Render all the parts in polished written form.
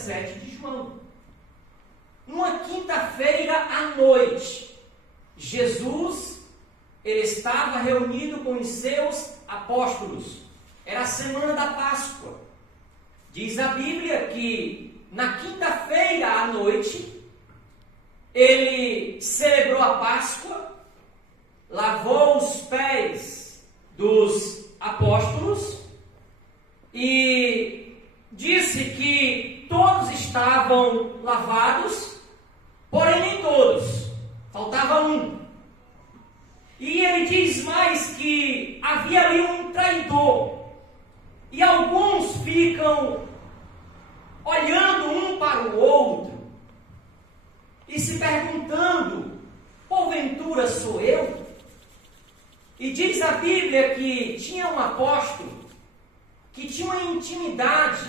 17 de João. Numa quinta-feira à noite, Jesus ele estava reunido com os seus apóstolos. Era a semana da Páscoa. Diz a Bíblia que na quinta-feira à noite, ele celebrou a Páscoa, lavou os pés dos apóstolos e disse que todos estavam lavados, porém nem todos, faltava um. E ele diz mais que havia ali um traidor, e alguns ficam olhando um para o outro e se perguntando: porventura sou eu? E diz a Bíblia que tinha um apóstolo que tinha uma intimidade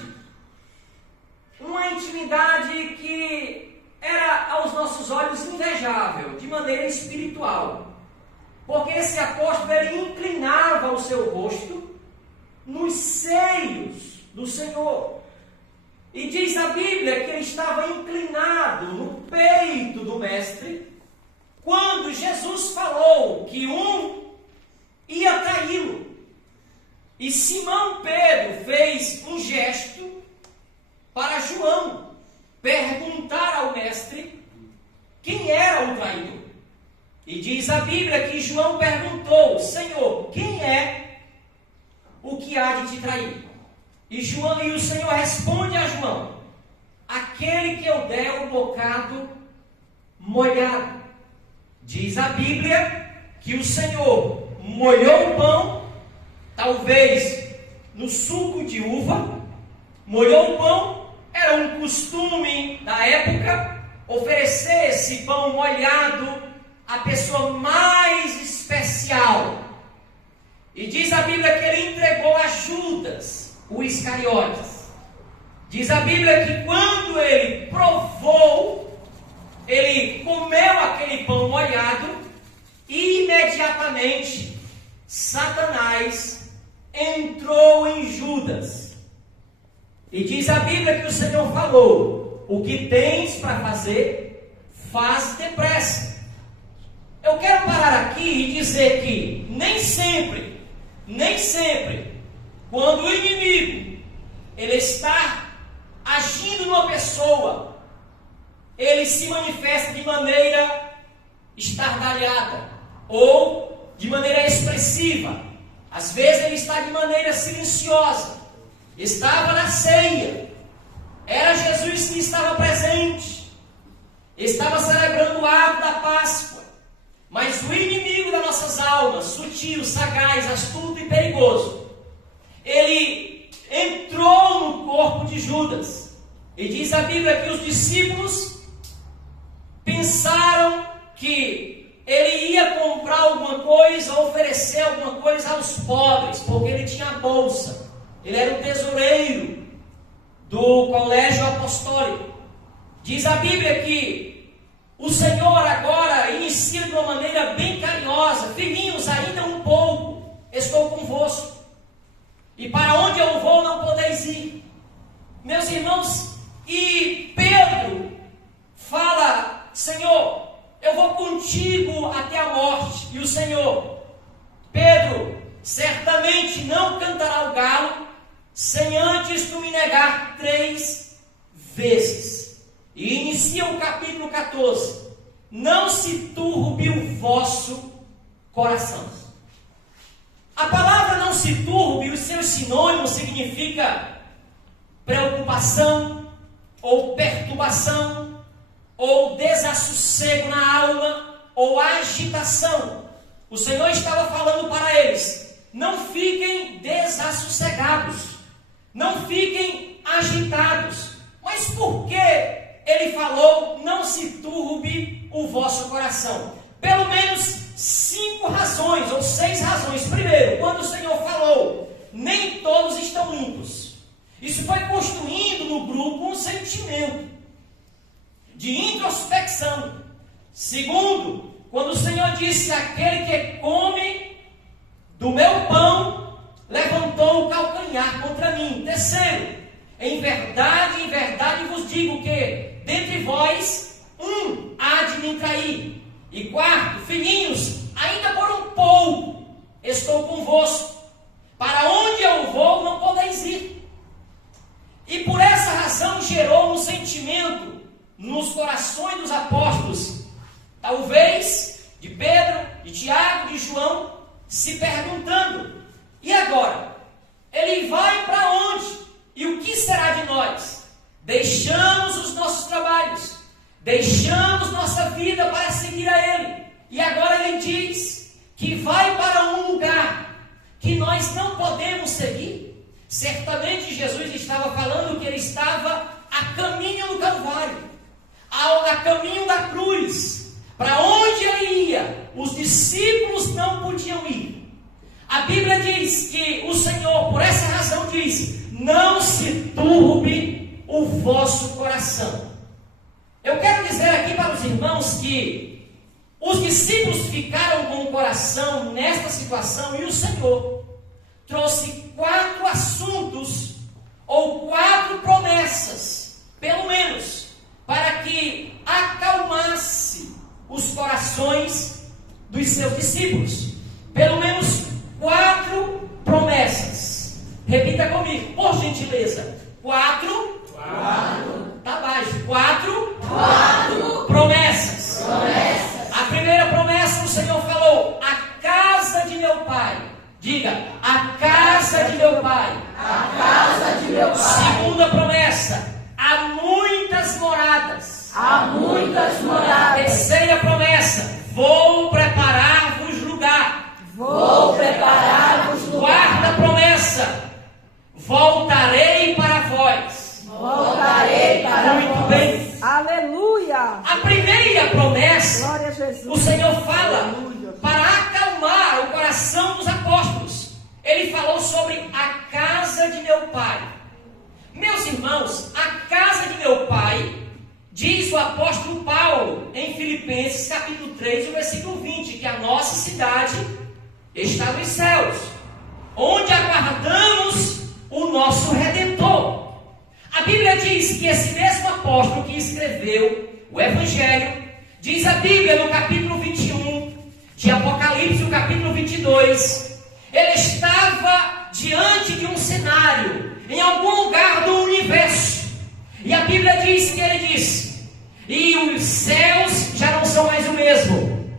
que era aos nossos olhos invejável, de maneira espiritual. Porque esse apóstolo ele inclinava o seu rosto nos seios do Senhor. E diz a Bíblia que ele estava inclinado no peito do Mestre quando Jesus falou que um ia traí-lo. E Simão Pedro fez um gesto para João perguntar ao Mestre quem era o traidor. E diz a Bíblia que João perguntou: Senhor, quem é o que há de te trair? E o Senhor responde a João: aquele que eu der o bocado molhado. Diz a Bíblia que o Senhor molhou o pão, talvez no suco de uva, molhou o pão. Era um costume da época oferecer esse pão molhado à pessoa mais especial. E diz a Bíblia que ele entregou a Judas, o Iscariotes. Diz a Bíblia que quando ele provou, ele comeu aquele pão molhado e imediatamente Satanás entrou em Judas. E diz a Bíblia que o Senhor falou: o que tens para fazer, faz depressa. Eu quero parar aqui e dizer que nem sempre, quando o inimigo ele está agindo numa pessoa, ele se manifesta de maneira estardalhada ou de maneira expressiva. Às vezes ele está de maneira silenciosa. Estava na ceia, era Jesus que estava presente, estava celebrando o ato da Páscoa, mas o inimigo das nossas almas, sutil, sagaz, astuto e perigoso, ele entrou no corpo de Judas. E diz a Bíblia que os discípulos pensaram que ele ia comprar alguma coisa, oferecer alguma coisa aos pobres, porque ele tinha a bolsa. Ele era o tesoureiro do colégio apostólico. Diz a Bíblia que o Senhor agora inicia de uma maneira bem carinhosa: filhinhos, ainda um pouco estou convosco, e para onde eu vou não podeis ir. Meus irmãos, e Pedro fala: Senhor, eu vou contigo até a morte. E o Senhor: Pedro, certamente não cantará o galo sem antes tu me negar 3 vezes. E inicia o capítulo 14: não se turbe o vosso coração. A palavra não se turbe, os seus sinônimos significa preocupação, ou perturbação, ou desassossego na alma, ou agitação. O Senhor estava falando para eles: não fiquem desassossegados, não fiquem agitados. Mas por que ele falou: não se turbe o vosso coração? Pelo menos 5 razões, ou 6 razões. Primeiro, quando o Senhor falou: nem todos estão limpos, isso foi construindo no grupo um sentimento de introspecção. Segundo, quando o Senhor disse: aquele que come do meu pão levantou o calcanhar contra mim. Terceiro, em verdade vos digo que dentre vós há de me trair. E quarto, filhinhos, ainda por um pouco estou convosco. Para onde eu vou, não podeis ir. E por essa razão gerou um sentimento nos corações dos apóstolos, talvez de Pedro, de Tiago, de João, se perguntando: e agora? Ele vai para onde? E o que será de nós? Deixamos os nossos trabalhos, deixamos nossa vida para seguir a Ele. E agora Ele diz que vai para um lugar que nós não podemos seguir. Certamente Jesus estava falando que Ele estava a caminho do Calvário, a caminho da cruz. Para onde Ele ia, os discípulos não podiam ir. A Bíblia diz que o Senhor, por essa razão, diz: não se turbe o vosso coração. Eu quero dizer aqui para os irmãos que os discípulos ficaram com o coração nesta situação, e o Senhor trouxe 4 assuntos, ou 4 promessas, pelo menos, para que acalmasse os corações dos seus discípulos. Pelo menos 4 promessas. Repita comigo, por gentileza. 4. Tá baixo. 4 promessas. A primeira promessa, o Senhor falou: a casa de meu Pai. Diga: a casa de meu Pai. A casa de meu Pai. Segunda promessa: há muitas moradas. Há muitas moradas. Terceira promessa: vou preparar-vos lugar. Vou preparar-vos lugar. Quarta promessa: voltarei para vós. Voltarei para Muito vós. bem. Aleluia! A primeira promessa, Glória a Jesus. o Senhor fala Aleluia. para acalmar o coração dos apóstolos. Ele falou sobre a casa de meu Pai. Meus irmãos, a casa de meu Pai, diz o apóstolo Paulo em Filipenses capítulo 3, o versículo 20, que a nossa cidade está nos céus, onde aguardamos o nosso Redentor. A Bíblia diz que esse mesmo apóstolo que escreveu o Evangelho, diz a Bíblia no capítulo 21 de Apocalipse, o capítulo 22, ele estava diante de um cenário, em algum lugar do universo, e a Bíblia diz que ele disse: e os céus já não são mais o mesmo,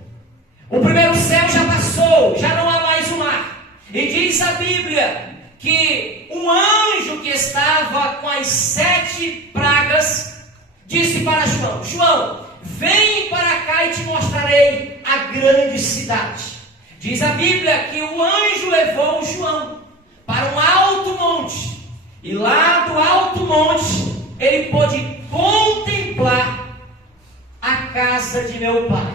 o primeiro céu já passou, já não há mais o mar. E diz a Bíblia que um anjo que estava com as 7 pragas disse para João: João, vem para cá e te mostrarei a grande cidade. Diz a Bíblia que o anjo levou João para um alto monte, e lá do alto monte ele pôde contemplar a casa de meu Pai.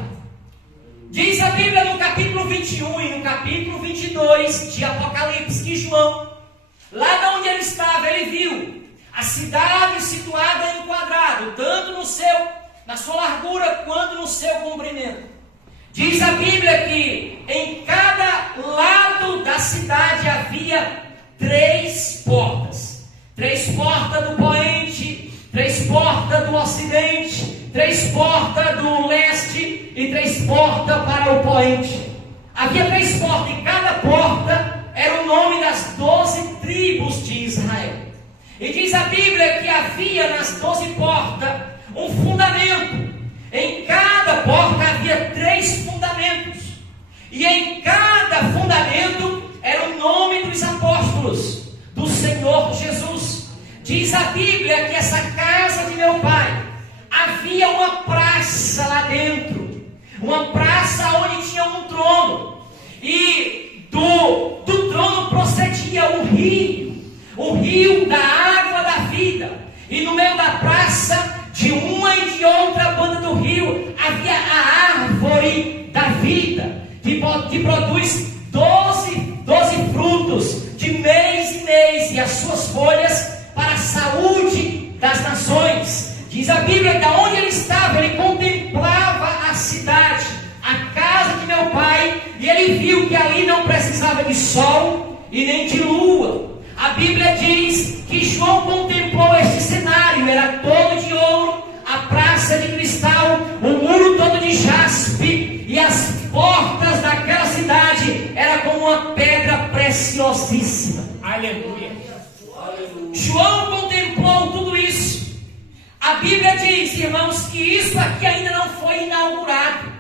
Diz a Bíblia no capítulo 21 e no capítulo 22 de Apocalipse que João, lá de onde ele estava, ele viu a cidade situada em quadrado, tanto na sua largura quanto no seu comprimento. Diz a Bíblia que em cada lado da cidade havia 3 portas. 3 portas do poente, 3 portas do ocidente, 3 portas do leste e 3 portas para o poente. Havia 3 portas, e cada porta era o nome das 12 tribos de Israel. E diz a Bíblia que havia nas 12 portas um fundamento. Em cada porta havia 3 fundamentos. E em cada fundamento era o nome dos apóstolos do Senhor Jesus. Diz a Bíblia que essa casa de meu Pai, havia uma praça lá dentro. Uma praça onde tinha um trono. E do trono procedia um rio da água da vida. E no meio da praça, de uma e de outra banda do rio, havia a árvore da vida, que produz 12 frutos de mês em mês, e as suas folhas para a saúde das nações. Diz a Bíblia que da onde ele estava, ele contemplava a cidade, a casa de meu Pai, e ele viu que ali não precisava de sol e nem de lua. A Bíblia diz que João contemplou este cenário, era todo de João contemplou tudo isso. A Bíblia diz, irmãos, que isso aqui ainda não foi inaugurado.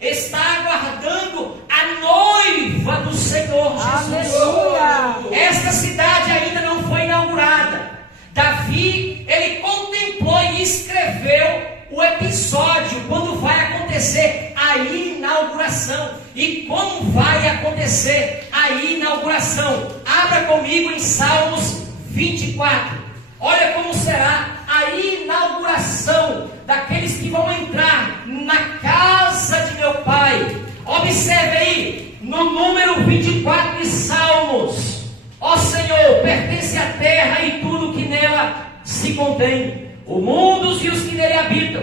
Está aguardando a noiva do Senhor Jesus. Aleluia. Esta cidade ainda não foi inaugurada. Davi, ele contemplou e escreveu o episódio, quando vai acontecer a inauguração. E como vai acontecer a inauguração? Abra comigo em Salmos 24. Olha como será a inauguração daqueles que vão entrar na casa de meu Pai. Observe aí, no número 24 de Salmos. Ó Senhor, pertence a terra e tudo que nela se contém, o mundo e os que nele habitam.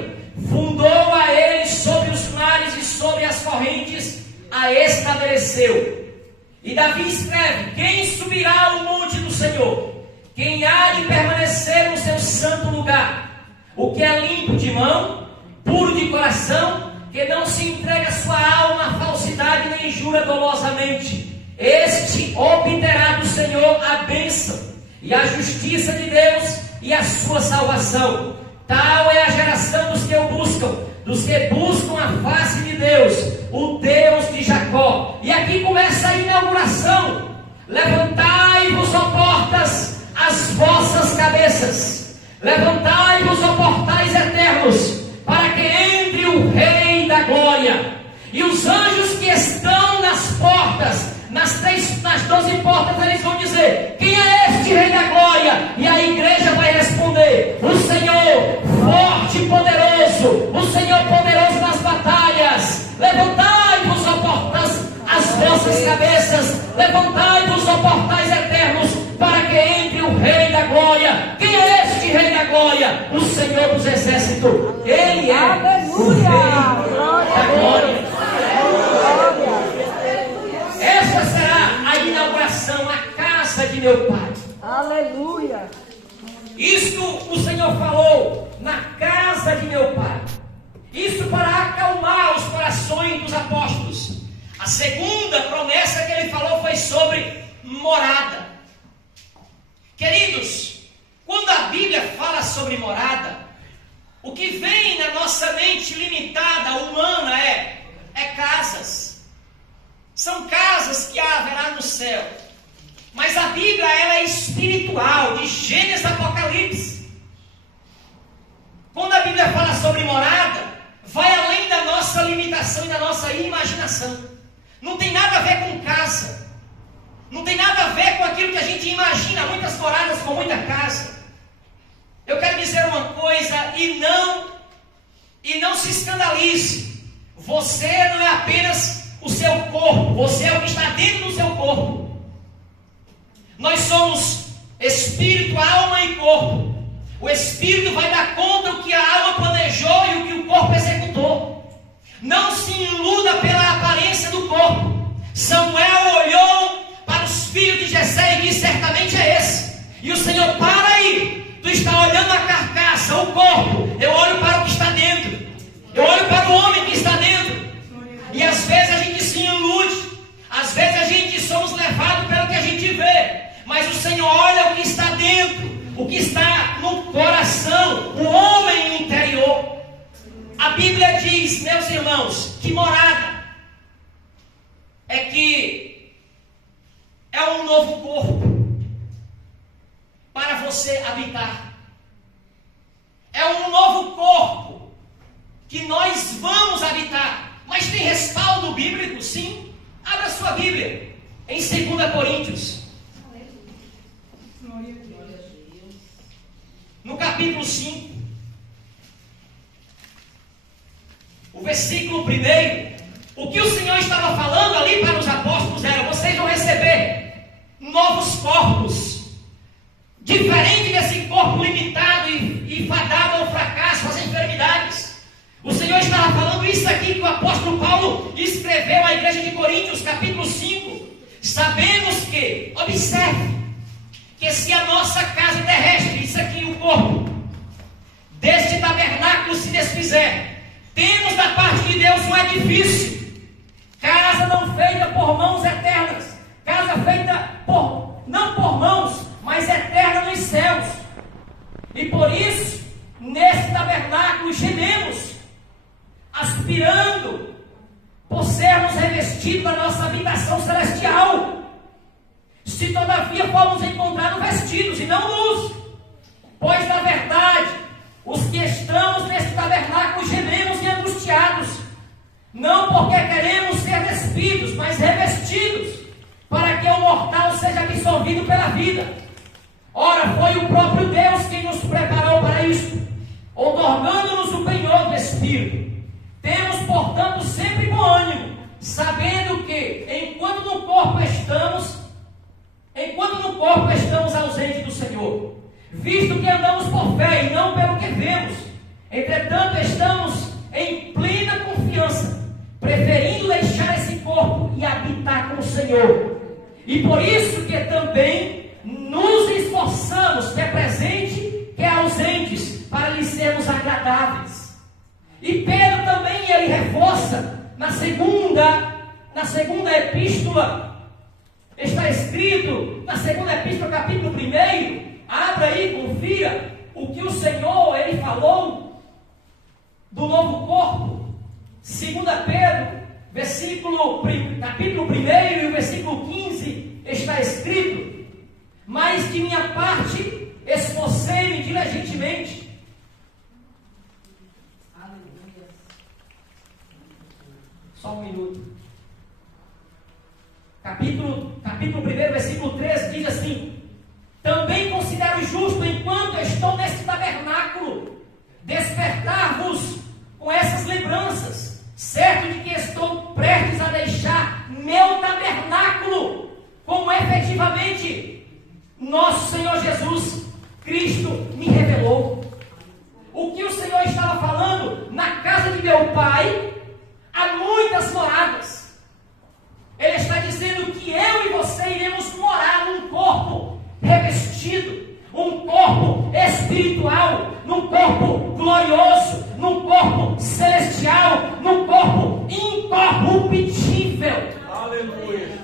Fundou a ele sobre os mares e sobre as correntes a estabeleceu. E Davi escreve: quem subirá ao monte do Senhor? Quem há de permanecer no seu santo lugar? O que é limpo de mão, puro de coração, que não se entrega a sua alma à falsidade nem jura dolosamente. Este obterá do Senhor a bênção e a justiça de Deus e a sua salvação. Tal é a geração dos que o buscam, dos que buscam a face de Deus, o Deus de Jacó. E aqui começa a inauguração. Levantai-vos, ó portas, as vossas cabeças. Levantai-vos, ó portais eternos, para que entre o Rei da Glória. E os anjos que estão nas portas, nas 12 portas, eles vão dizer: quem é este Rei da Glória? E a igreja vai responder: o Senhor forte e poderoso, o Senhor poderoso nas batalhas. Levantai-vos, ó portas, as vossas cabeças. Levantai-vos, ó portais eternos, para que entre o Rei da Glória. Quem é este Rei da Glória? O Senhor dos exércitos. Ele é o Rei da Glória. Esta será a inauguração, a casa de meu Pai. Aleluia. Isto o Senhor falou na casa de meu Pai. Isso para acalmar os corações dos apóstolos. A segunda promessa que ele falou foi sobre morada. Queridos, quando a Bíblia fala sobre morada, o que vem na nossa mente limitada, humana, é casas. São casas que haverá no céu. Mas a Bíblia, ela é espiritual, de Gênesis a Apocalipse. Quando a Bíblia fala sobre morada, vai além da nossa limitação e da nossa imaginação. Não tem nada a ver com casa. Não tem nada a ver com aquilo que a gente imagina, muitas moradas com muita casa. Eu quero dizer uma coisa, e não se escandalize. Você não é apenas o seu corpo, você é o que está dentro do seu corpo. Nós somos espírito, alma e corpo. O espírito vai dar conta do que a alma planejou e o que o corpo executou. Não se iluda pela aparência do corpo. Samuel olhou para os filhos de Jessé e disse: certamente é esse. E o Senhor: para aí, tu está olhando a carcaça, o corpo. Eu olho para o que está dentro. Eu olho para o homem que está dentro. E às vezes a gente se ilude, às vezes a gente somos levados pelo que a gente vê, mas o Senhor olha o que está dentro, o que está no coração, o homem interior. A Bíblia diz, meus irmãos, que morada é um novo corpo para você habitar. É um novo corpo que nós vamos habitar. Mas tem respaldo bíblico? Sim. Abra sua Bíblia em 2 Coríntios. No capítulo 5. O versículo 1. O que o Senhor estava falando ali para os apóstolos era: vocês vão receber novos corpos. Diferente desse corpo limitado e fadado ao fracasso, às enfermidades. O Senhor estava falando isso aqui que o apóstolo Paulo escreveu à igreja de Coríntios, capítulo 5. Sabemos que, observe, que se a nossa casa terrestre, isso aqui o corpo, deste tabernáculo se desfizer, temos da parte de Deus um edifício, casa não feita por mãos eternas, casa feita não por mãos, mas mas eterna nos céus. E por isso, nesse tabernáculo gememos, aspirando por sermos revestidos da nossa habitação celestial. Se todavia formos encontrados vestidos e não nus, pois na verdade, os que estamos nesse tabernáculo gememos e angustiados, não porque queremos ser despidos, mas revestidos, para que o mortal seja absorvido pela vida. Ora, foi o próprio Deus quem nos preparou para isso, outorgando-nos o penhor do Espírito. Temos, portanto, sempre bom ânimo, sabendo que, enquanto no corpo estamos ausentes do Senhor, visto que andamos por fé e não pelo que vemos, entretanto estamos em plena confiança, preferindo deixar esse corpo e habitar com o Senhor. E por isso que também nos esforçamos, que é presente, que é ausentes, para lhe sermos agradáveis. E Pedro também, ele reforça na segunda epístola, está escrito na segunda epístola, capítulo 1, abra aí, confira o que o Senhor, ele falou do novo corpo. 2 Pedro, capítulo 1 e o versículo 15, está escrito: mas de minha parte, esforcei-me diligentemente. Só um minuto. Capítulo 1, versículo 13, diz assim: também considero justo, enquanto estou neste tabernáculo, despertar-vos com essas lembranças, certo de que estou prestes a deixar meu tabernáculo, como efetivamente nosso Senhor Jesus Cristo me revelou. O que o Senhor estava falando? Na casa de meu Pai há muitas moradas. Ele está dizendo que eu e você iremos morar num corpo revestido, um corpo espiritual, num corpo glorioso, num corpo celestial, num corpo incorruptível. Aleluia.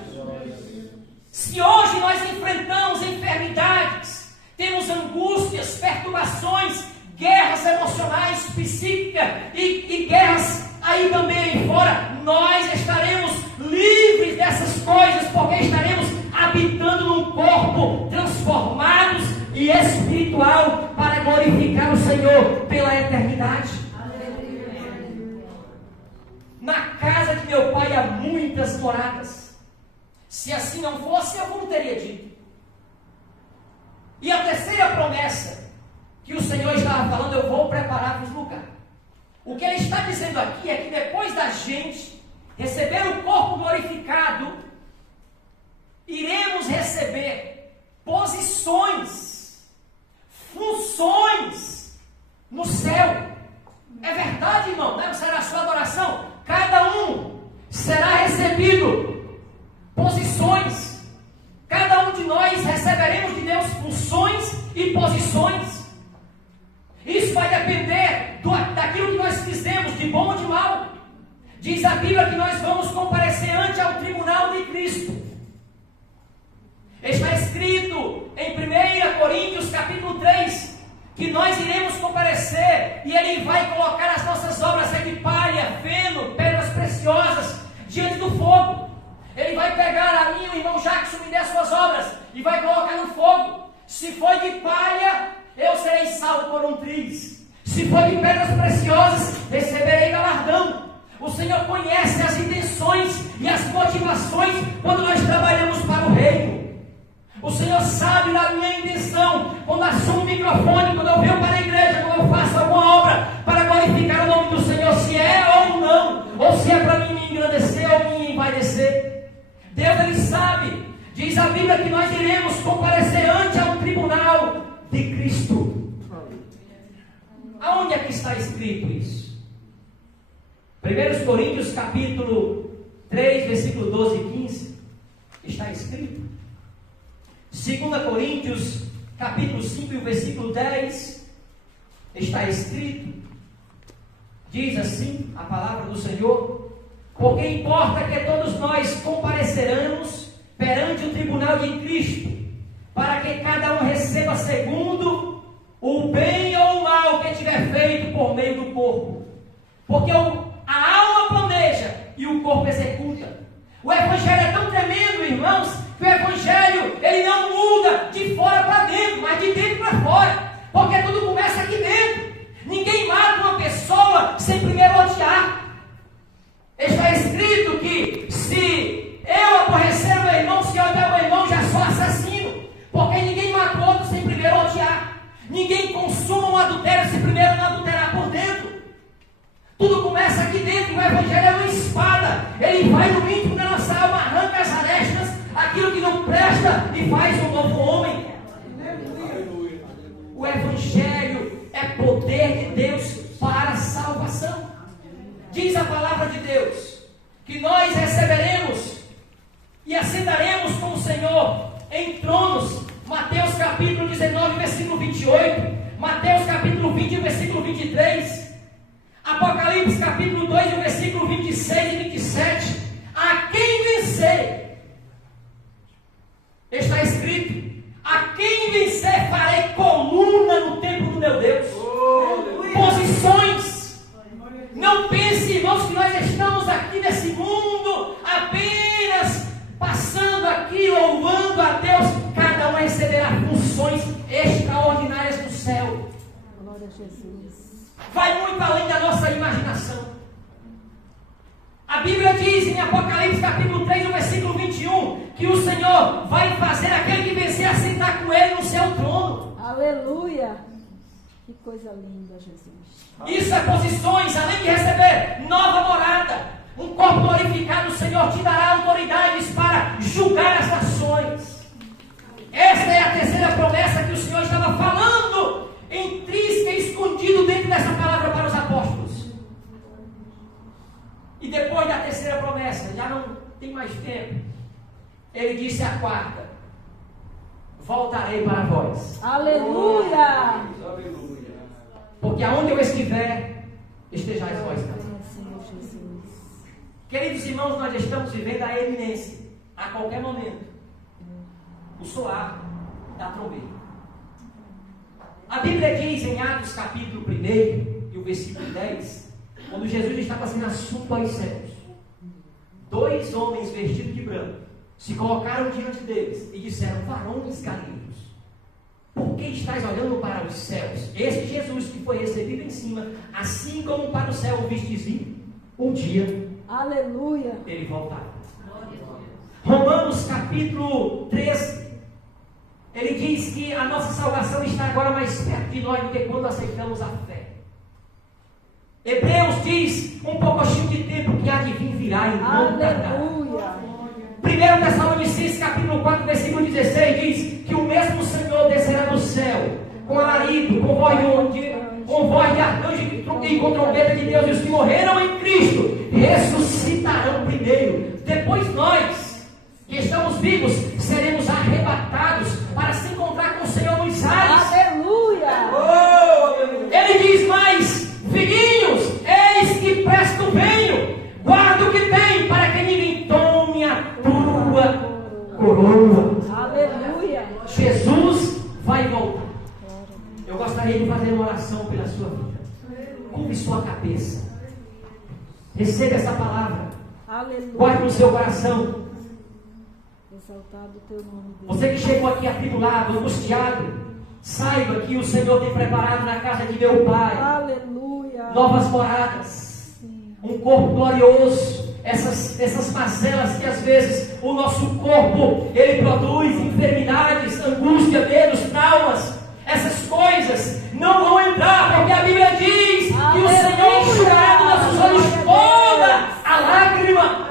Se hoje nós enfrentamos enfermidades, temos angústias, perturbações, guerras emocionais, psíquicas e guerras aí também fora, nós estaremos livres dessas coisas, porque estaremos habitando num corpo transformados e espiritual para glorificar o Senhor pela eternidade. Na casa de meu Pai há muitas moradas. Se assim não fosse, eu não teria dito. E a terceira promessa que o Senhor estava falando: eu vou preparar-vos lugar. O que ele está dizendo aqui é que depois da gente receber o corpo glorificado, iremos receber posições, funções no céu. É verdade, irmão? Não será a sua adoração? Cada um será recebido posições. Cada um de nós receberemos de Deus funções e posições. Isso vai depender daquilo que nós fizemos, de bom ou de mal. Diz a Bíblia que nós vamos comparecer ante ao tribunal de Cristo. Está escrito em 1 Coríntios capítulo 3, que nós iremos comparecer e Ele vai colocar as nossas obras de palha, feno, pedras preciosas diante do fogo. Ele vai pegar a mim, o irmão Jackson, me dê as suas obras e vai colocar no fogo. Se foi de palha, eu serei salvo por um triz. Se for de pedras preciosas, receberei galardão. O Senhor conhece as intenções e as motivações quando nós trabalhamos para o reino. O Senhor sabe da minha intenção quando assumo o microfone, quando eu venho para a igreja, quando eu faço alguma obra para glorificar o nome do Senhor, se é ou não, ou se é para mim me engrandecer ou me envaidecer. Deus, Ele sabe. Diz a Bíblia que nós iremos comparecer ante ao tribunal de Cristo. Aonde é que está escrito isso? 1 Coríntios capítulo 3, versículo 12 e 15, está escrito. 2 Coríntios capítulo 5 e o versículo 10, está escrito. Diz assim a palavra do Senhor: porque importa que todos nós compareceramos perante o tribunal de Cristo, para que cada um receba segundo o bem ou o mal que tiver feito por meio do corpo. Porque a alma planeja e o corpo executa. O Evangelho é tão tremendo, irmãos, que o Evangelho, ele não muda de fora para dentro, mas de dentro para fora. Porque tudo começa aqui dentro. Ninguém mata uma pessoa sem primeiro odiar. Está escrito que se eu aborrecer o meu irmão, se eu odiar o meu irmão, já sou assassino. Porque ninguém mata o outro sem primeiro odiar. Ninguém consuma um adultério se primeiro não adulterar por dentro. Tudo começa aqui dentro. O Evangelho é uma espada. Ele vai no íntimo da nossa alma, arranca as arestas, aquilo que não presta e faz um novo homem. O Evangelho é poder de Deus para a salvação. Diz a palavra de Deus que nós receberemos e assentaremos com o Senhor em tronos. Mateus capítulo 19, versículo 28. Mateus capítulo 20, versículo 23. Apocalipse capítulo 2, versículo 26 e 27. A quem vencer, está escrito: a quem vencer farei coluna no templo do meu Deus. Posições. Não pense, irmãos, que nós estamos aqui nesse mundo apenas passando aqui, louvando a Deus. Cada um receberá funções extraordinárias do céu. Glória a Jesus. Vai muito além da nossa imaginação. A Bíblia diz em Apocalipse capítulo 3, versículo 21, que o Senhor vai fazer aquele que vencer a sentar com Ele no seu trono. Aleluia. Que coisa linda, Jesus. Isso é posições, além de receber nova morada, um corpo glorificado, o Senhor te dará autoridades para julgar as nações. Esta é a terceira promessa que o Senhor estava falando, intrínseca e escondido dentro dessa palavra para os apóstolos. E depois da terceira promessa, já não tem mais tempo, ele disse a quarta: voltarei para vós. Aleluia. Porque aonde eu estiver, estejais vós também. Senhor Jesus. Queridos irmãos, nós estamos vivendo a eminência, a qualquer momento, o soar da trombeta. A Bíblia diz em Atos capítulo 1 e o versículo 10, quando Jesus estava sendo assunto aos céus, 2 homens vestidos de branco se colocaram diante deles e disseram: varões galileus, por que estáis olhando para os céus? Este Jesus que foi recebido em cima, assim como para o céu o vistes ir, um dia, aleluia, ele voltará. Romanos capítulo 13, ele diz que a nossa salvação está agora mais perto de nós do que quando aceitamos a fé. Hebreus diz, um pouquinho de tempo que há de vir virá e não tardará. 1 Tessalonicenses capítulo 4, versículo 16 diz que o mesmo Senhor descerá do céu com alarido, com voz de arcanjo e com trombeta de Deus, e os que morreram em Cristo ressuscitarão primeiro. Depois nós, que estamos vivos, seremos arrebatados para se encontrar com o Senhor nos ares. Aleluia! Ele diz mais: filhinhos, eis que presto venho, guarda o que tem, para que ninguém tome a tua coroa. Aleluia! Jesus vai voltar. Eu gostaria de fazer uma oração pela sua vida. Curve sua cabeça. Receba essa palavra. Aleluia! Guarde no seu coração. Exaltado o teu nome, Deus. Você que chegou aqui atribulado, angustiado, saiba que o Senhor tem preparado na casa de meu Pai Aleluia! novas moradas, um corpo glorioso. Essas mazelas que às vezes o nosso corpo ele produz, enfermidades, angústia, medos, traumas, essas coisas não vão entrar, porque a Bíblia diz que o Senhor enxugará dos nossos olhos toda a lágrima.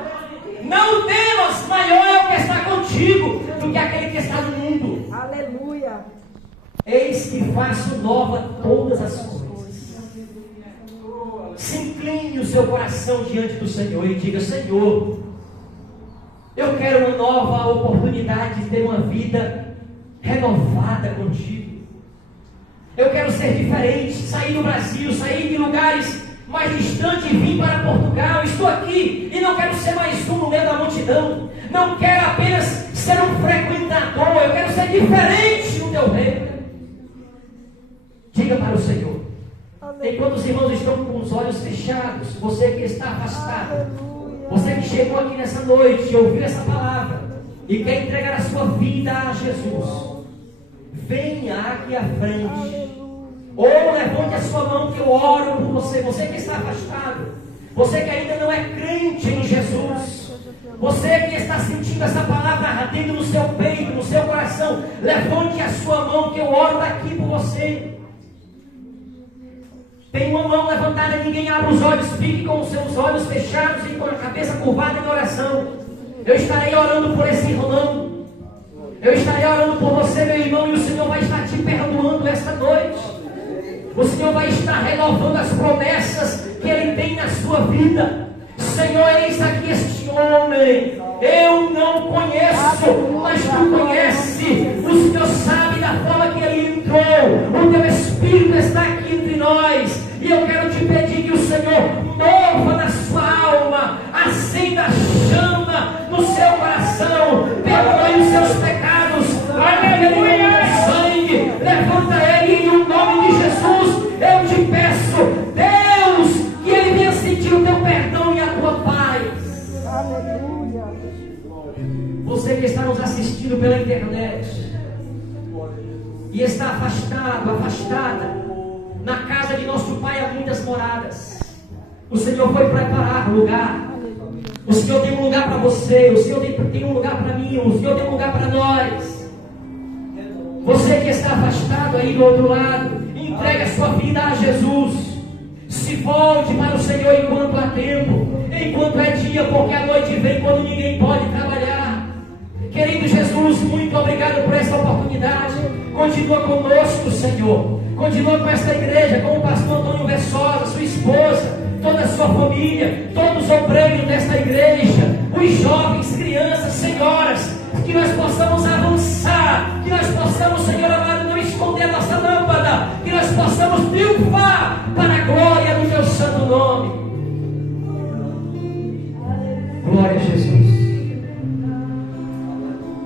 Não temas, maior é o que está contigo do que aquele que está no mundo. Aleluia! Eis que faço nova todas as coisas. Se incline o seu coração diante do Senhor e diga: Senhor, eu quero uma nova oportunidade de ter uma vida renovada contigo. Eu quero ser diferente, sair do Brasil, sair de lugares mais distantes e vir para Portugal. Estou aqui e não quero ser mais um no meio da multidão. Não quero apenas ser um frequentador, eu quero ser diferente no teu reino. Diga para o Senhor. Enquanto os irmãos estão com os olhos fechados, você que está afastado, você que chegou aqui nessa noite e ouviu essa palavra e quer entregar a sua vida a Jesus, venha aqui à frente. Ou levante a sua mão que eu oro por você. Você que está afastado, você que ainda não é crente em Jesus, você que está sentindo essa palavra ardendo no seu peito, no seu coração, levante a sua mão que eu oro daqui por você. Tem uma mão levantada, ninguém abre os olhos, fique com os seus olhos fechados e com a cabeça curvada em oração. Eu estarei orando por esse irmão. Eu estarei orando por você, meu irmão, e o Senhor vai estar te perdoando esta noite. O Senhor vai estar renovando as promessas que Ele tem na sua vida. Senhor, eis aqui este homem. Eu não conheço, mas Tu conheces. O Senhor sabe da forma que ele entrou. O Teu Espírito está aqui entre nós. E eu quero te pedir que o Senhor mova na sua alma, acenda a chama no seu coração, perdoe os seus pecados, aleluia, sangue, levanta ele em o nome de Jesus. Eu te peço, Deus, que ele venha sentir o teu perdão e a tua paz. Aleluia. Você que está nos assistindo pela internet e está afastado, afastada, na casa de nosso Pai há muitas moradas. O Senhor foi preparar lugar. O Senhor tem um lugar para você. O Senhor tem um lugar para mim. O Senhor tem um lugar para nós. Você que está afastado aí do outro lado, entregue a sua vida a Jesus. Se volte para o Senhor enquanto há tempo, enquanto é dia, porque a noite vem quando ninguém pode trabalhar. Querido Jesus, muito obrigado por essa oportunidade. Continua conosco, Senhor. Continua com esta igreja, com o pastor Antônio Versosa, sua esposa, toda a sua família, todos os obreiros desta igreja, os jovens, crianças, senhoras, que nós possamos avançar, que nós possamos, Senhor amado, não esconder a nossa lâmpada, que nós possamos triunfar para a glória do Teu santo nome. Glória a Jesus.